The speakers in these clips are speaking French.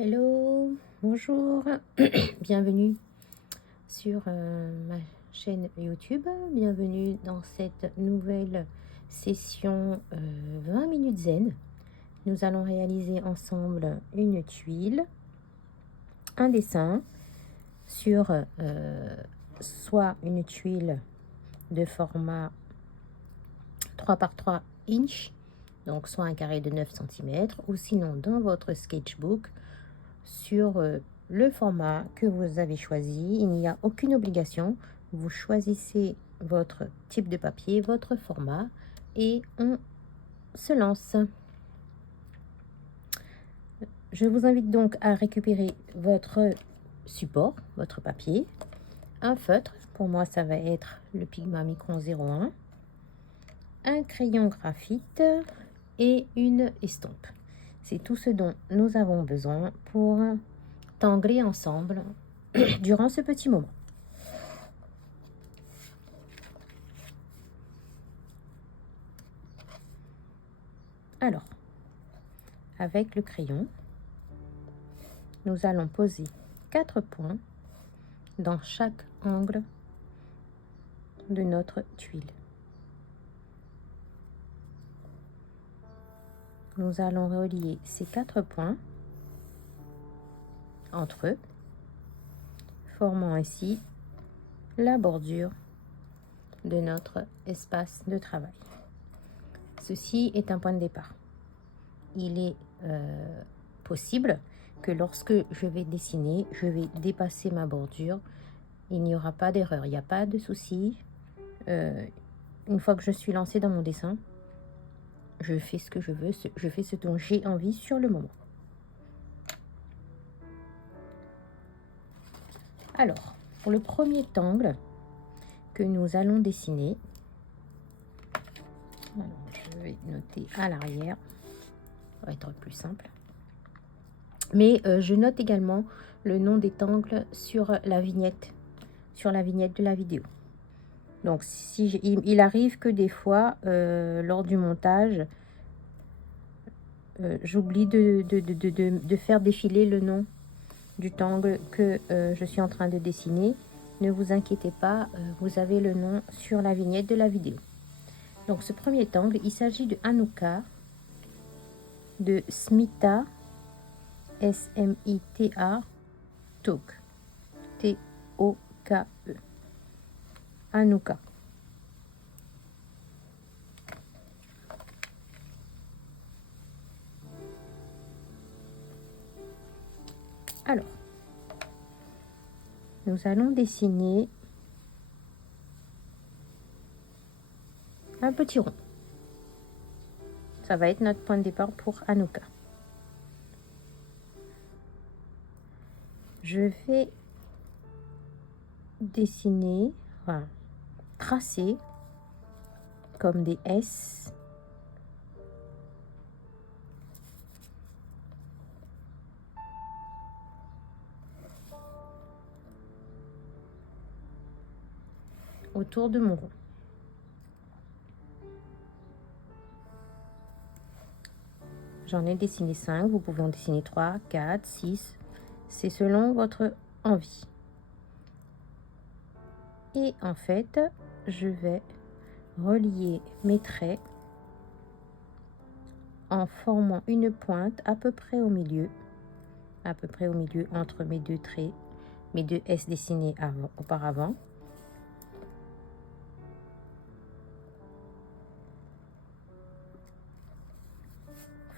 Hello, bonjour, bienvenue sur ma chaîne YouTube, bienvenue dans cette nouvelle session 20 minutes zen. Nous allons réaliser ensemble une tuile, un dessin sur soit une tuile de format 3 par 3 inch, donc soit un carré de 9 cm, ou sinon dans votre sketchbook sur le format que vous avez choisi. Il n'y a aucune obligation. Vous choisissez votre type de papier, votre format, et on se lance. Je vous invite donc à récupérer votre support, votre papier, un feutre, pour moi ça va être le Pigma Micron 01, un crayon graphite et une estompe. C'est tout ce dont nous avons besoin pour tangler ensemble durant ce petit moment. Alors, avec le crayon, nous allons poser 4 points dans chaque angle de notre tuile. Nous allons relier ces 4 points entre eux, formant ainsi la bordure de notre espace de travail. Ceci est un point de départ. Il est possible que lorsque je vais dessiner, je vais dépasser ma bordure. Il n'y aura pas d'erreur, il n'y a pas de souci. Une fois que je suis lancée dans mon dessin, je fais ce que je veux, je fais ce dont j'ai envie sur le moment. Alors, pour le premier angle que nous allons dessiner, alors, je vais noter à l'arrière, ça va être plus simple. Mais je note également le nom des angles sur la vignette de la vidéo. Donc, il arrive que des fois, lors du montage, j'oublie de faire défiler le nom du angle que je suis en train de dessiner. Ne vous inquiétez pas, vous avez le nom sur la vignette de la vidéo. Donc, ce premier angle, il s'agit de Hanukkah, de Smita, S-M-I-T-A, Toke, T-O-K-E. Hanukkah. Alors, nous allons dessiner un petit rond. Ça va être notre point de départ pour Hanukkah. Je vais dessiner, enfin, tracer comme des S autour de mon rond. J'en ai dessiné 5, vous pouvez en dessiner 3, 4, 6, c'est selon votre envie. Et en fait, je vais relier mes traits en formant une pointe à peu près au milieu entre mes deux traits, mes deux S dessinés auparavant.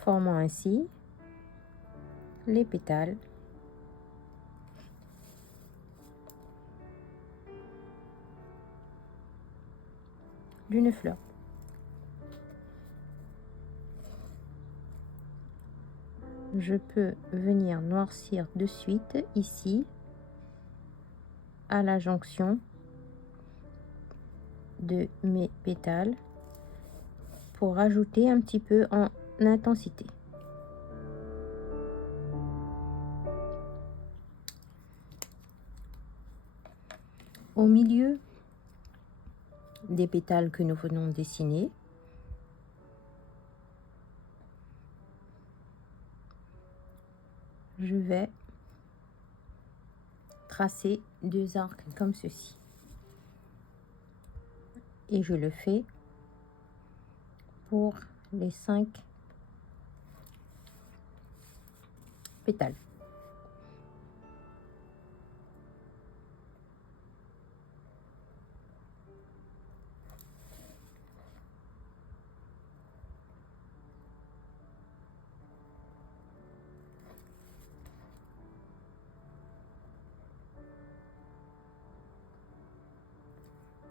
Formant ainsi les pétales d'une fleur. Je peux venir noircir de suite ici à la jonction de mes pétales pour rajouter un petit peu en intensité. Au milieu des pétales que nous venons de dessiner, je vais tracer 2 arcs comme ceci. Et je le fais pour les 5 pétales.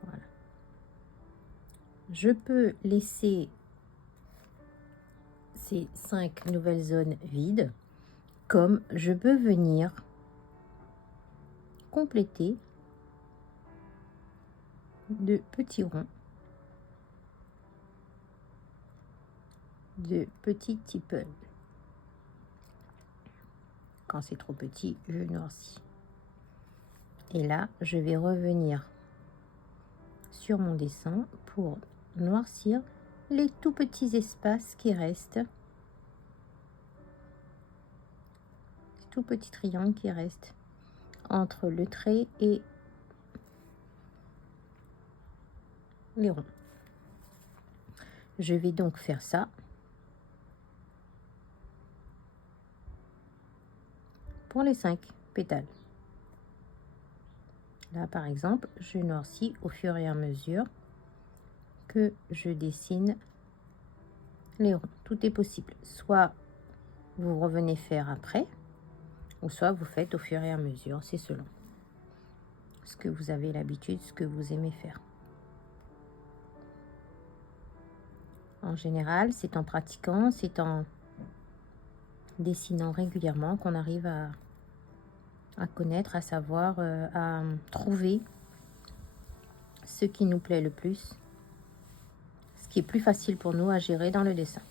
Voilà. Je peux laisser ces 5 nouvelles zones vides, comme je peux venir compléter de petits ronds, de petits tilleuls. Quand c'est trop petit, je noircis. Et là, je vais revenir sur mon dessin pour noircir les tout petits espaces qui restent, les tout petits triangles qui restent entre le trait et les ronds. Je vais donc faire ça pour les 5 pétales. Là, par exemple, je noircis au fur et à mesure que je dessine les ronds. Tout est possible. Soit vous revenez faire après, ou soit vous faites au fur et à mesure. C'est selon ce que vous avez l'habitude, ce que vous aimez faire. En général, c'est en pratiquant, c'est en dessinant régulièrement qu'on arrive à connaître, à savoir, à trouver ce qui nous plaît le plus, ce qui est plus facile pour nous à gérer dans le dessin.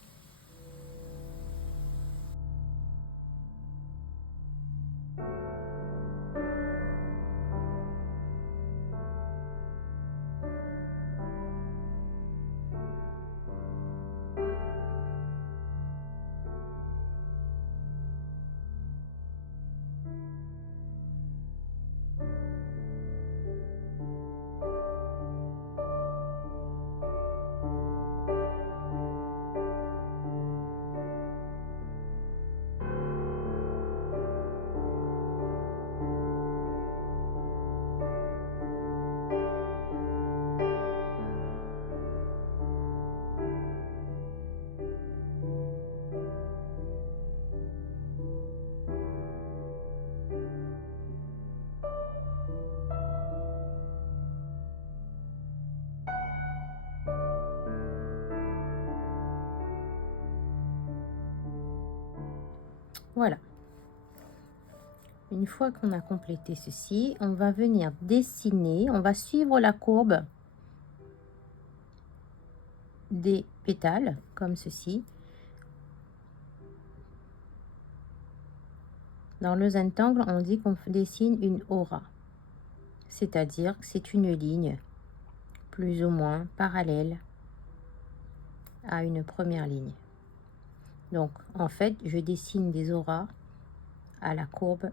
Voilà. Une fois qu'on a complété ceci, on va venir dessiner, on va suivre la courbe des pétales, comme ceci. Dans le Zentangle, on dit qu'on dessine une aura, c'est-à-dire que c'est une ligne plus ou moins parallèle à une première ligne. Donc, en fait, je dessine des auras à la courbe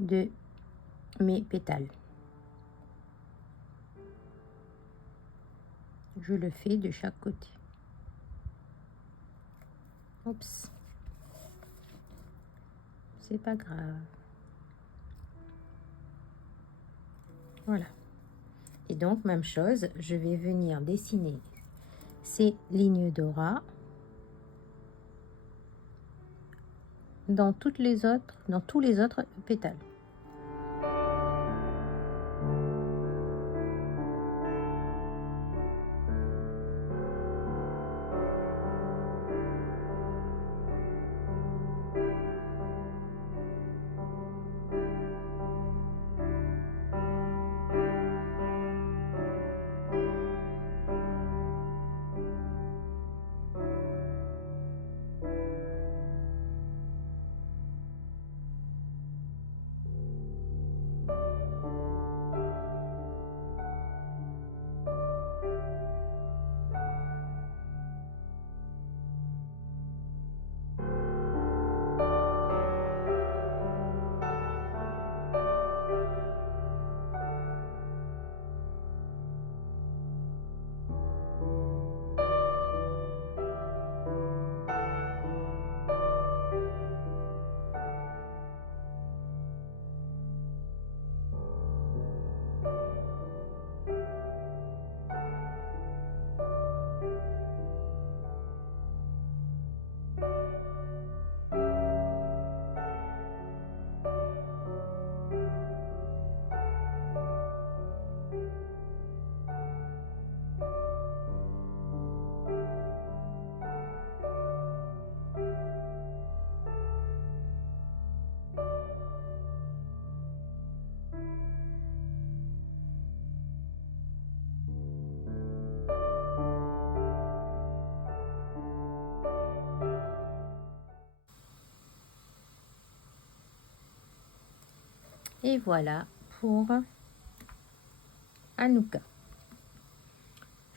de mes pétales. Je le fais de chaque côté. Oups. C'est pas grave. Voilà. Et donc, même chose, je vais venir dessiner ces lignes d'aura dans tous les autres pétales. Et voilà pour Hanouka.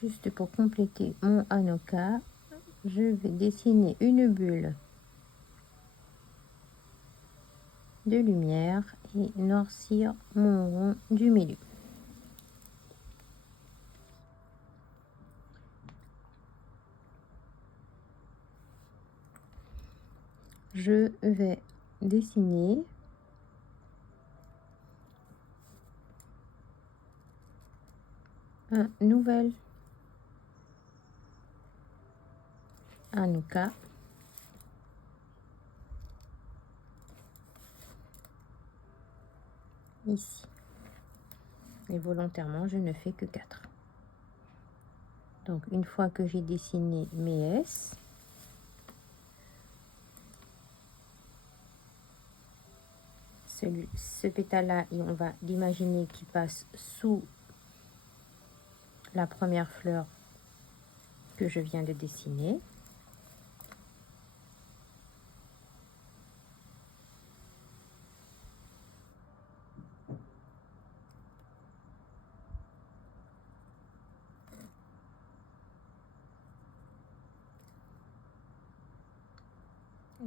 Juste pour compléter mon Hanouka, je vais dessiner une bulle de lumière et noircir mon rond du milieu. Je vais dessiner un nouvel Hanouka ici. Et volontairement, je ne fais que 4. Donc, une fois que j'ai dessiné mes S, ce pétale-là, on va l'imaginer qui passe sous la première fleur que je viens de dessiner.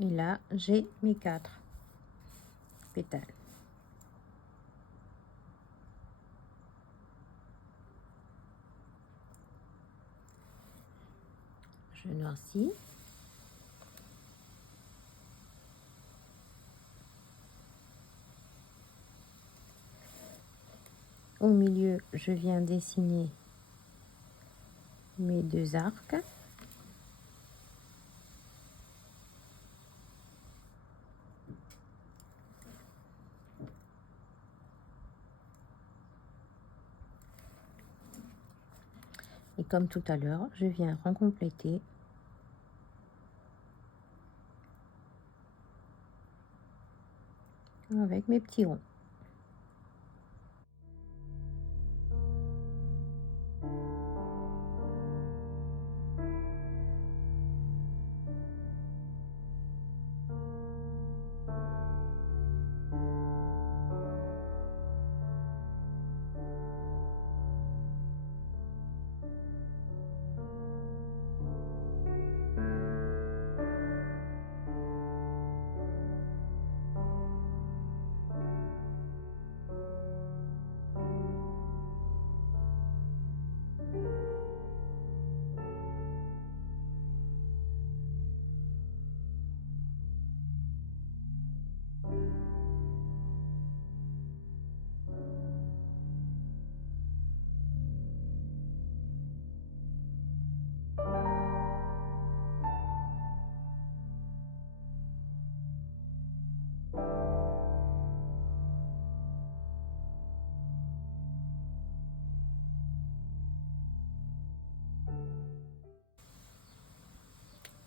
Et là, j'ai mes 4 pétales. Je noircis. Au milieu, je viens dessiner mes 2 arcs. Et comme tout à l'heure, je viens recompléter avec mes petits ronds.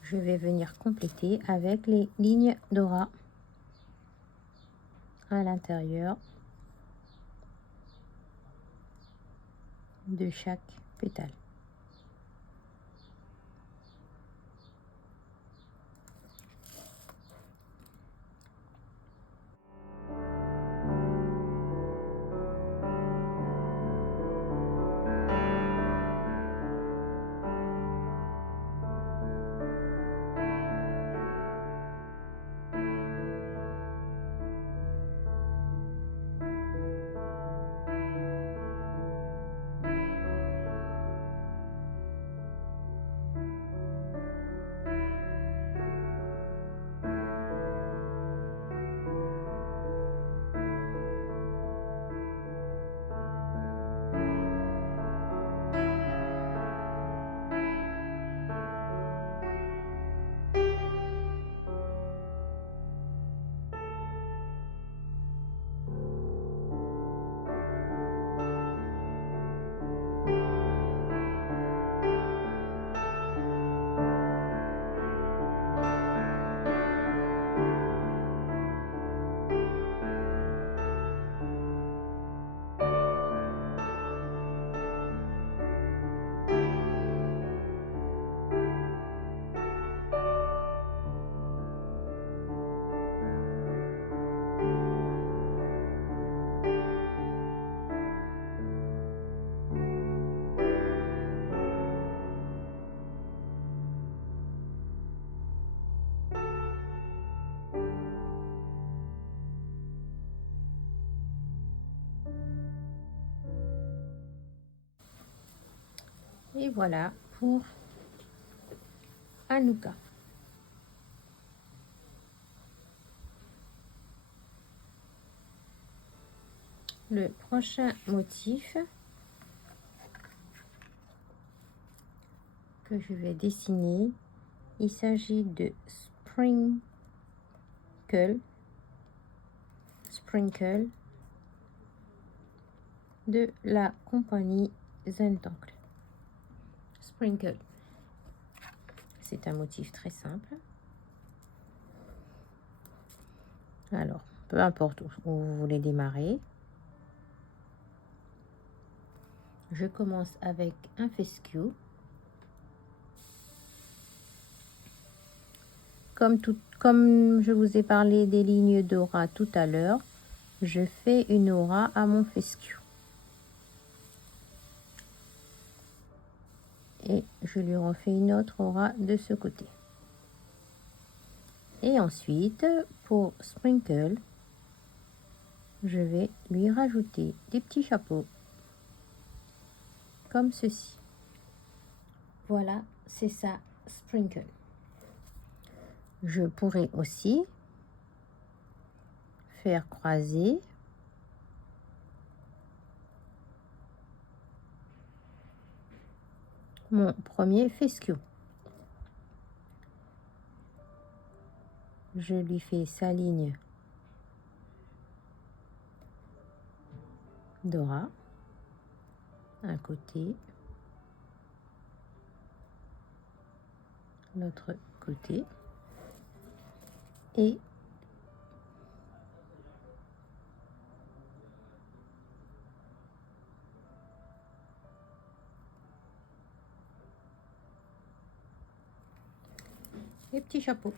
Je vais venir compléter avec les lignes d'aura à l'intérieur de chaque pétale. Et voilà pour Hanouka. Le prochain motif que je vais dessiner, il s'agit de Sprinkle de la compagnie Zentangle. Sprinkle, c'est un motif très simple. Alors, peu importe où vous voulez démarrer. Je commence avec un fescue. Comme je vous ai parlé des lignes d'aura tout à l'heure, je fais une aura à mon fescue. Et je lui refais une autre aura de ce côté. Et ensuite, pour Sprinkle, je vais lui rajouter des petits chapeaux, comme ceci. Voilà, c'est ça, Sprinkle. Je pourrais aussi faire croiser mon premier fescue. Je lui fais sa ligne d'aura, un côté, l'autre côté, et les petits chapeaux.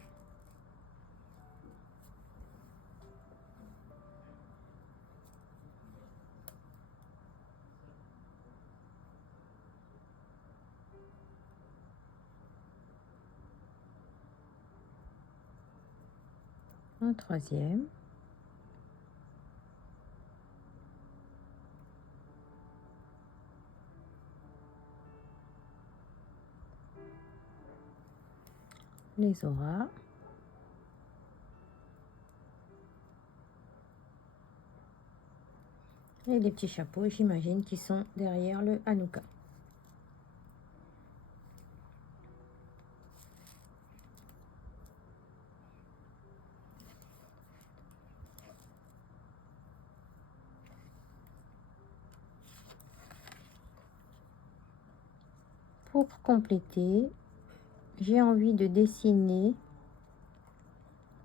Un troisième. Les auras. Et les petits chapeaux, j'imagine, qui sont derrière le Hanouka. Pour compléter, j'ai envie de dessiner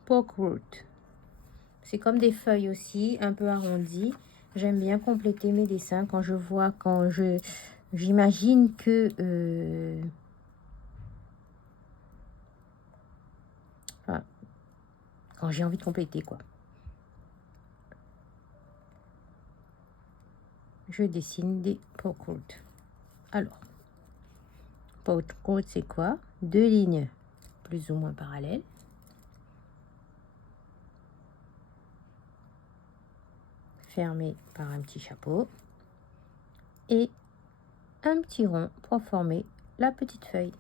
pokeroot. C'est comme des feuilles aussi, un peu arrondies. J'aime bien compléter mes dessins quand j'imagine que enfin, quand j'ai envie de compléter quoi. Je dessine des pokeroot. Alors, pokeroot c'est quoi? Deux lignes plus ou moins parallèles. Fermé par un petit chapeau et un petit rond pour former la petite feuille.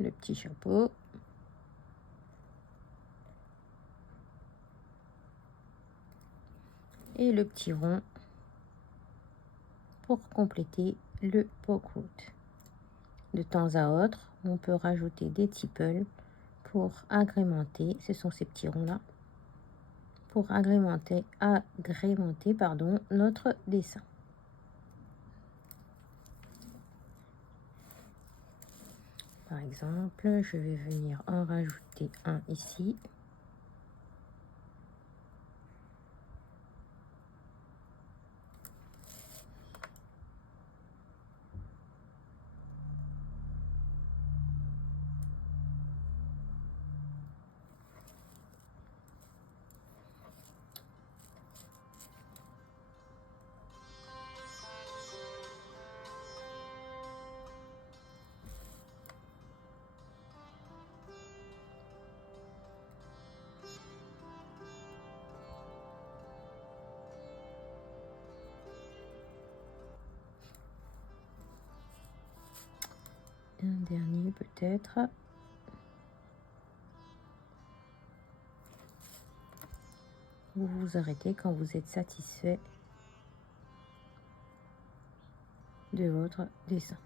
Le petit chapeau. Et le petit rond pour compléter le pokeroot. De temps à autre, on peut rajouter des tipples pour agrémenter, ce sont ces petits ronds là, pour agrémenter notre dessin. Par exemple, je vais venir en rajouter un ici. un dernier peut-être. Vous vous arrêtez quand vous êtes satisfait de votre dessin.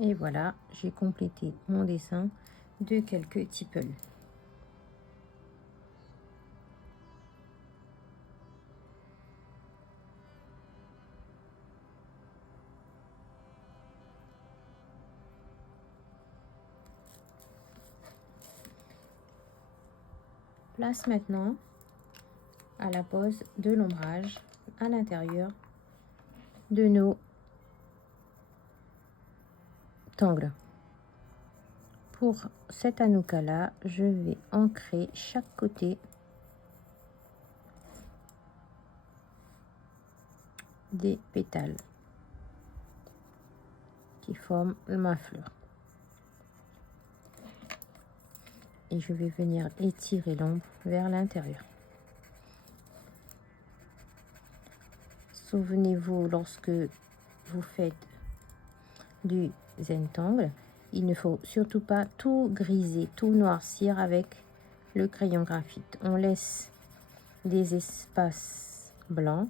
Et voilà, j'ai complété mon dessin de quelques tipels. Place maintenant à la pose de l'ombrage à l'intérieur de nos tangles. Pour cet anouka là, je vais ancrer chaque côté des pétales qui forment ma fleur. Et je vais venir étirer l'ombre vers l'intérieur. Souvenez-vous, lorsque vous faites du Zentangle, il ne faut surtout pas tout griser, tout noircir avec le crayon graphite. On laisse des espaces blancs,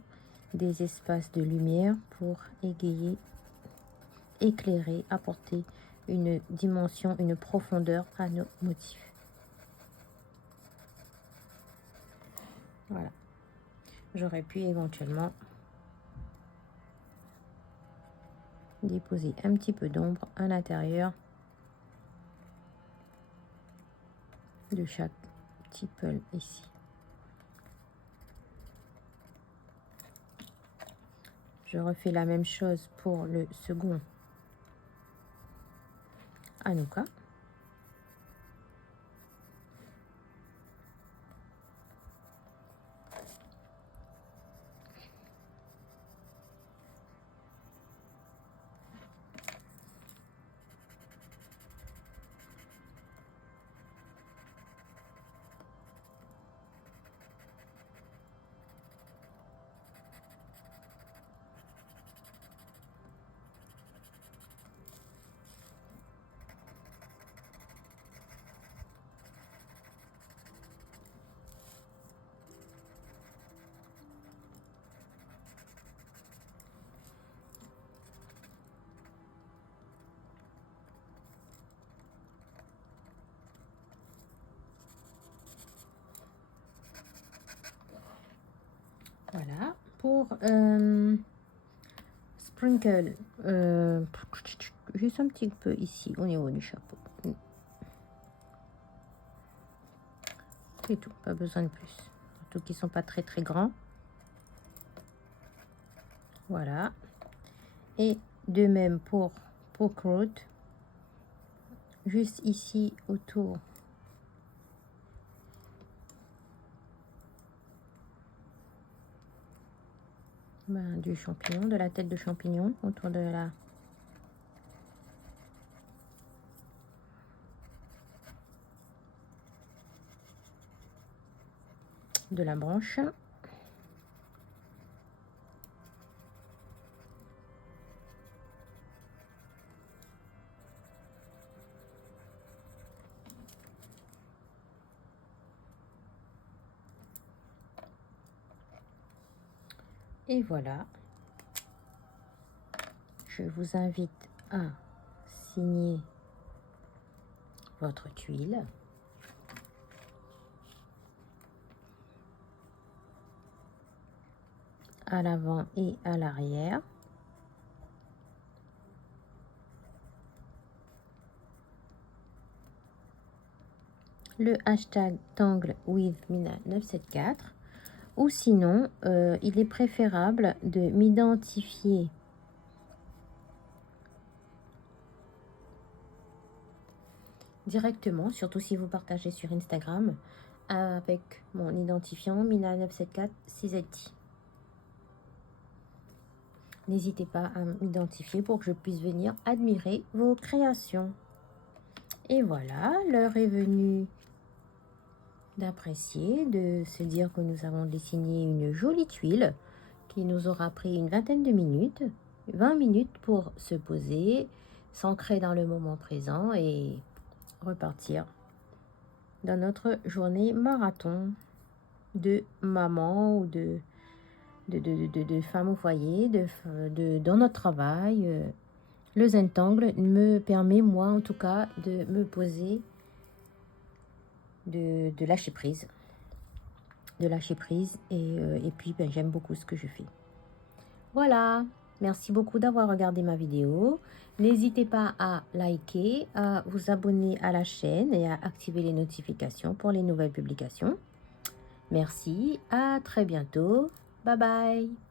des espaces de lumière pour égayer, éclairer, apporter une dimension, une profondeur à nos motifs. Voilà. J'aurais pu éventuellement déposer un petit peu d'ombre à l'intérieur de chaque tiple ici. Je refais la même chose pour le second anouka. Voilà, pour sprinkle, juste un petit peu ici au niveau du chapeau. C'est tout, pas besoin de plus. Surtout qu'ils ne sont pas très très grands. Voilà. Et de même pour Pokerot, juste ici autour du champignon, de la tête de champignon, autour de la branche. Et voilà. Je vous invite à signer votre tuile. À l'avant et à l'arrière. Le hashtag Tangle with Mina 974. Ou sinon, il est préférable de m'identifier directement, surtout si vous partagez sur Instagram, avec mon identifiant Mina974CZT. N'hésitez pas à m'identifier pour que je puisse venir admirer vos créations. Et voilà, l'heure est venue d'apprécier, de se dire que nous avons dessiné une jolie tuile qui nous aura pris une vingtaine de minutes, 20 minutes pour se poser, s'ancrer dans le moment présent et repartir dans notre journée marathon de maman ou de femmes au foyer, dans notre travail. Le Zentangle me permet, moi en tout cas, de me poser, de lâcher prise. Et puis j'aime beaucoup ce que je fais. Voilà, merci beaucoup d'avoir regardé ma vidéo. N'hésitez pas à liker, à vous abonner à la chaîne et à activer les notifications pour les nouvelles publications. Merci, à très bientôt. Bye bye.